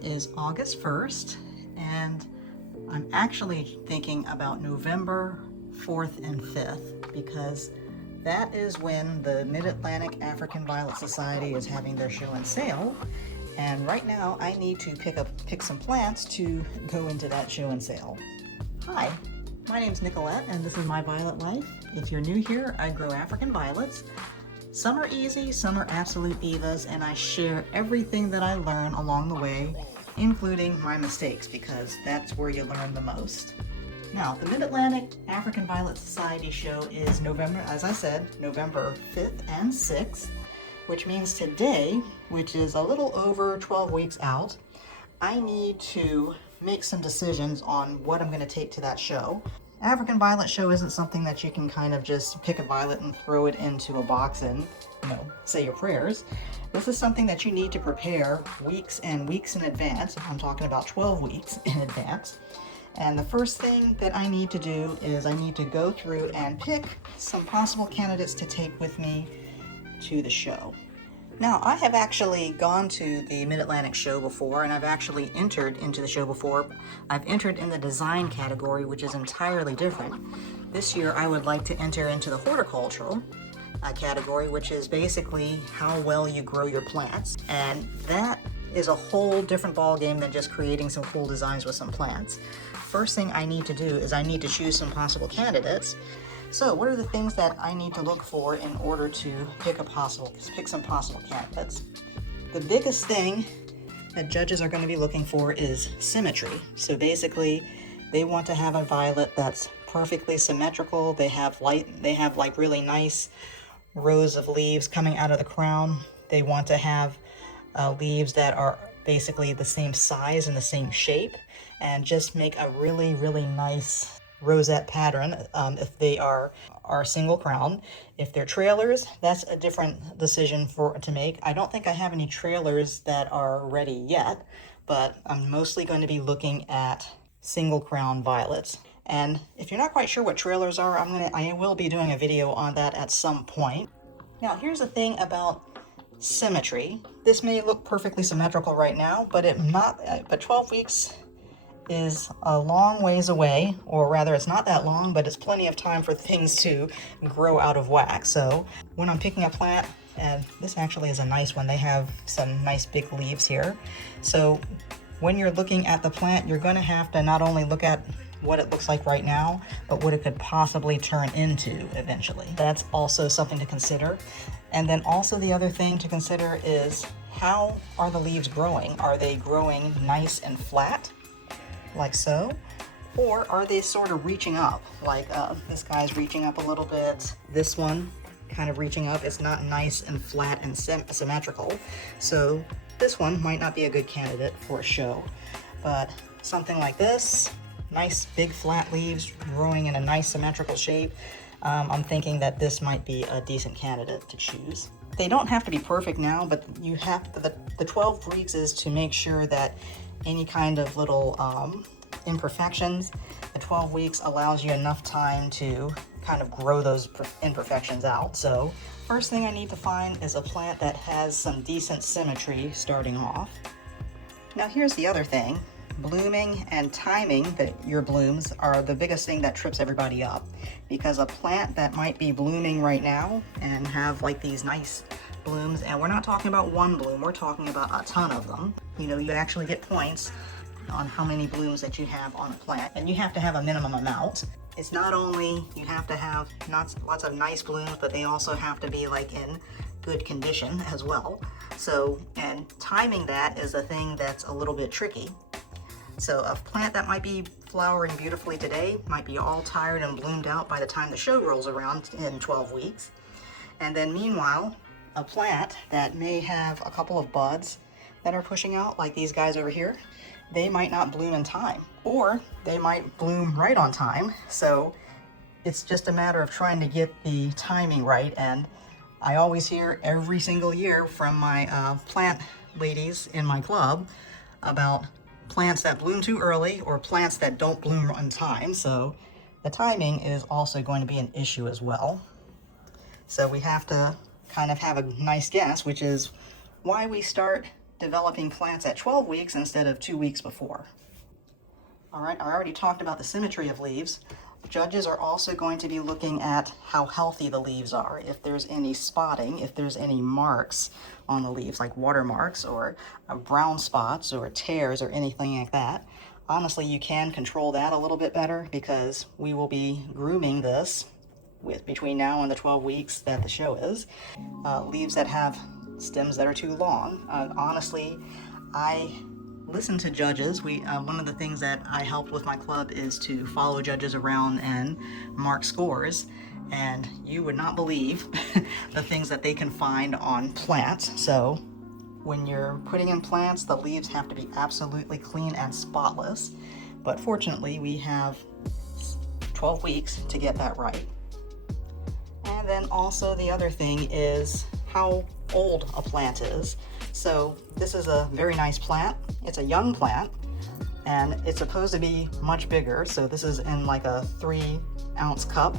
It is August 1st, and I'm actually thinking about November 4th and 5th because that is when the Mid-Atlantic African Violet Society is having their show and sale. And right now I need to pick some plants to go into that show and sale. Hi, my name's Nicolette and this is My Violet Life. If you're new here, I grow African violets. Some are easy, some are absolute divas, and I share everything that I learn along the way, including my mistakes, because that's where you learn the most. Now, the Mid-Atlantic African Violet Society show is November, as I said, November 5th and 6th, which means today, which is a little over 12 weeks out, I need to make some decisions on what I'm going to take to that show. African Violet show isn't something that you can kind of just pick a violet and throw it into a box and, say your prayers. This is something that you need to prepare weeks and weeks in advance. I'm talking about 12 weeks in advance. And the first thing that I need to do is I need to go through and pick some possible candidates to take with me to the show. Now, I have actually gone to the Mid-Atlantic show before, and I've actually entered into the show before. I've entered in the design category, which is entirely different. This year, I would like to enter into the horticultural category, which is basically how well you grow your plants. And that is a whole different ball game than just creating some cool designs with some plants. First thing I need to do is I need to choose some possible candidates. So what are the things that I need to look for in order to pick some possible candidates? The biggest thing that judges are going to be looking for is symmetry. So basically, they want to have a violet that's perfectly symmetrical. They have like really nice rows of leaves coming out of the crown. They want to have leaves that are basically the same size and the same shape, and just make a really, really nice rosette pattern if they are single crown. If they're trailers, that's a different decision to make. I don't think I have any trailers that are ready yet, but I'm mostly going to be looking at single crown violets. And if you're not quite sure what trailers are, I will be doing a video on that at some point. Now, here's the thing about symmetry. This may look perfectly symmetrical right now, but 12 weeks is a long ways away, or rather it's not that long, but it's plenty of time for things to grow out of whack. So when I'm picking a plant, and this actually is a nice one, they have some nice big leaves here. So when you're looking at the plant, you're going to have to not only look at what it looks like right now, but what it could possibly turn into eventually. That's also something to consider. And then also the other thing to consider is, how are the leaves growing? Are they growing nice and flat, like so? Or are they sort of reaching up? Like this guy's reaching up a little bit. This one kind of reaching up. It's not nice and flat and symmetrical. So this one might not be a good candidate for a show. But something like this, nice big flat leaves growing in a nice symmetrical shape, I'm thinking that this might be a decent candidate to choose. They don't have to be perfect now, but you have the 12 weeks is to make sure that any kind of little imperfections, the 12 weeks allows you enough time to kind of grow those imperfections out. So first thing I need to find is a plant that has some decent symmetry starting off. Now here's the other thing. Blooming and timing your blooms are the biggest thing that trips everybody up, because a plant that might be blooming right now and have like these nice blooms, and we're not talking about one bloom, we're talking about a ton of them. You actually get points on how many blooms that you have on a plant, and you have to have a minimum amount. It's not only you have to have lots of nice blooms, but they also have to be like in good condition as well. So, and timing that is a thing that's a little bit tricky. So a plant that might be flowering beautifully today might be all tired and bloomed out by the time the show rolls around in 12 weeks. And then meanwhile, a plant that may have a couple of buds that are pushing out, like these guys over here, they might not bloom in time, or they might bloom right on time. So it's just a matter of trying to get the timing right. And I always hear every single year from my plant ladies in my club about plants that bloom too early or plants that don't bloom on time. So the timing is also going to be an issue as well. So we have to kind of have a nice guess, which is why we start developing plants at 12 weeks instead of 2 weeks before. All right, I already talked about the symmetry of leaves. Judges are also going to be looking at how healthy the leaves are, if there's any spotting, if there's any marks on the leaves, like watermarks or brown spots or tears or anything like that. Honestly, you can control that a little bit better because we will be grooming this between now and the 12 weeks that the show is. Leaves that have stems that are too long. Honestly, I listen to judges. One of the things that I helped with my club is to follow judges around and mark scores, and you would not believe the things that they can find on plants. So when you're putting in plants, the leaves have to be absolutely clean and spotless, but fortunately we have 12 weeks to get that right. And then also the other thing is how old a plant is. So this is a very nice plant. It's a young plant and it's supposed to be much bigger. So this is in like a 3-ounce cup.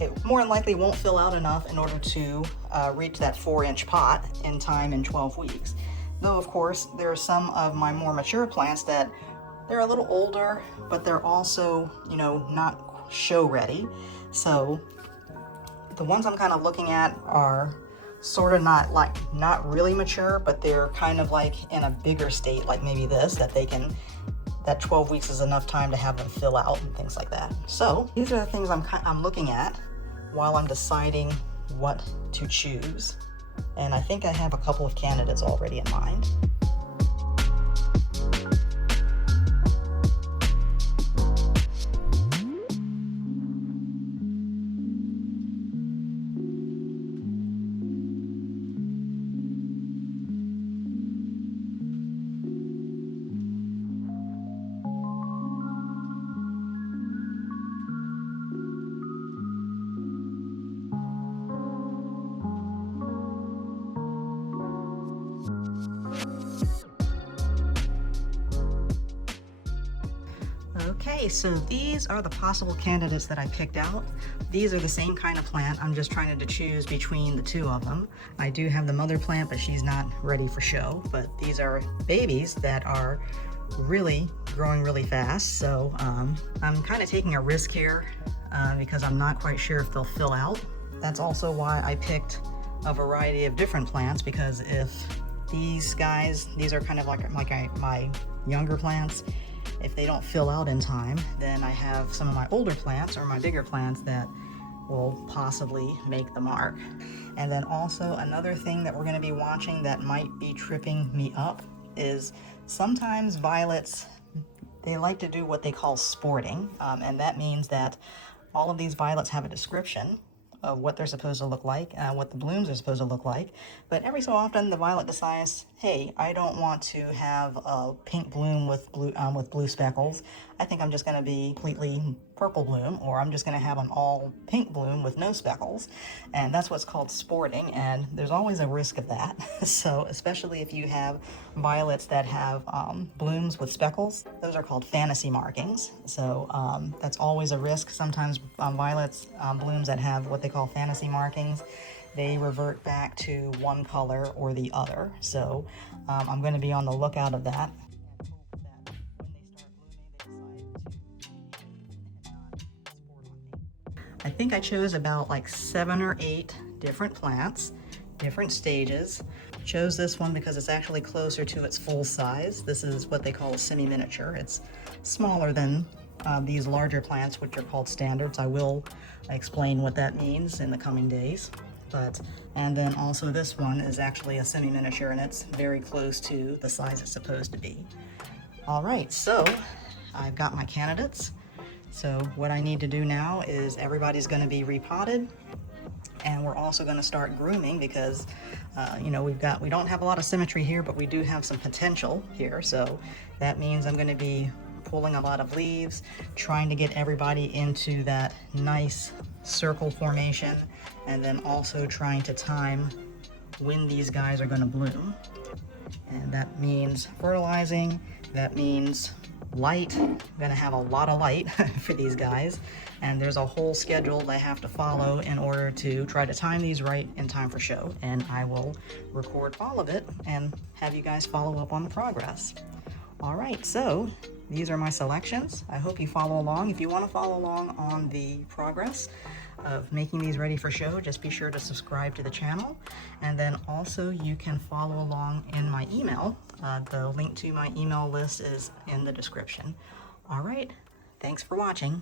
It more than likely won't fill out enough in order to reach that 4-inch pot in time in 12 weeks. Though of course there are some of my more mature plants that they're a little older, but they're also, you know, not show ready. So the ones I'm kind of looking at are sort of not really mature, but they're kind of like in a bigger state, like maybe this, that 12 weeks is enough time to have them fill out and things like that. So these are the things I'm looking at while I'm deciding what to choose. And I think I have a couple of candidates already in mind. Okay, so these are the possible candidates that I picked out. These are the same kind of plant. I'm just trying to choose between the two of them. I do have the mother plant, but she's not ready for show. But these are babies that are really growing really fast. So I'm kind of taking a risk here because I'm not quite sure if they'll fill out. That's also why I picked a variety of different plants, because if these guys, these are kind of like my younger plants, if they don't fill out in time, then I have some of my older plants or my bigger plants that will possibly make the mark. And then also another thing that we're going to be watching that might be tripping me up is sometimes violets, they like to do what they call sporting, and that means that all of these violets have a description of what they're supposed to look like, what the blooms are supposed to look like. But every so often the violet decides, hey, I don't want to have a pink bloom with blue speckles. I think I'm just going to be completely purple bloom, or I'm just going to have an all pink bloom with no speckles. And that's what's called sporting, and there's always a risk of that. So especially if you have violets that have blooms with speckles, those are called fantasy markings. So that's always a risk. Sometimes violets, blooms that have what they call fantasy markings, they revert back to one color or the other. So I'm going to be on the lookout of that. I think I chose about like 7 or 8 different plants, different stages. Chose this one because it's actually closer to its full size. This is what they call a semi-miniature. It's smaller than these larger plants, which are called standards. I will explain what that means in the coming days. And then also this one is actually a semi-miniature, and it's very close to the size it's supposed to be. All right, so I've got my candidates. So what I need to do now is everybody's going to be repotted, and we're also going to start grooming because you know, we don't have a lot of symmetry here, but we do have some potential here. So that means I'm going to be pulling a lot of leaves, trying to get everybody into that nice circle formation, and then also trying to time when these guys are going to bloom. And that means fertilizing, that means light. I'm gonna have a lot of light for these guys, and there's a whole schedule they have to follow in order to try to time these right in time for show, and I will record all of it and have you guys follow up on the progress. All right, so these are my selections. I hope you follow along. If you want to follow along on the progress of making these ready for show, just be sure to subscribe to the channel, and then also you can follow along in my email. The link to my email list is in the description. All right, thanks for watching.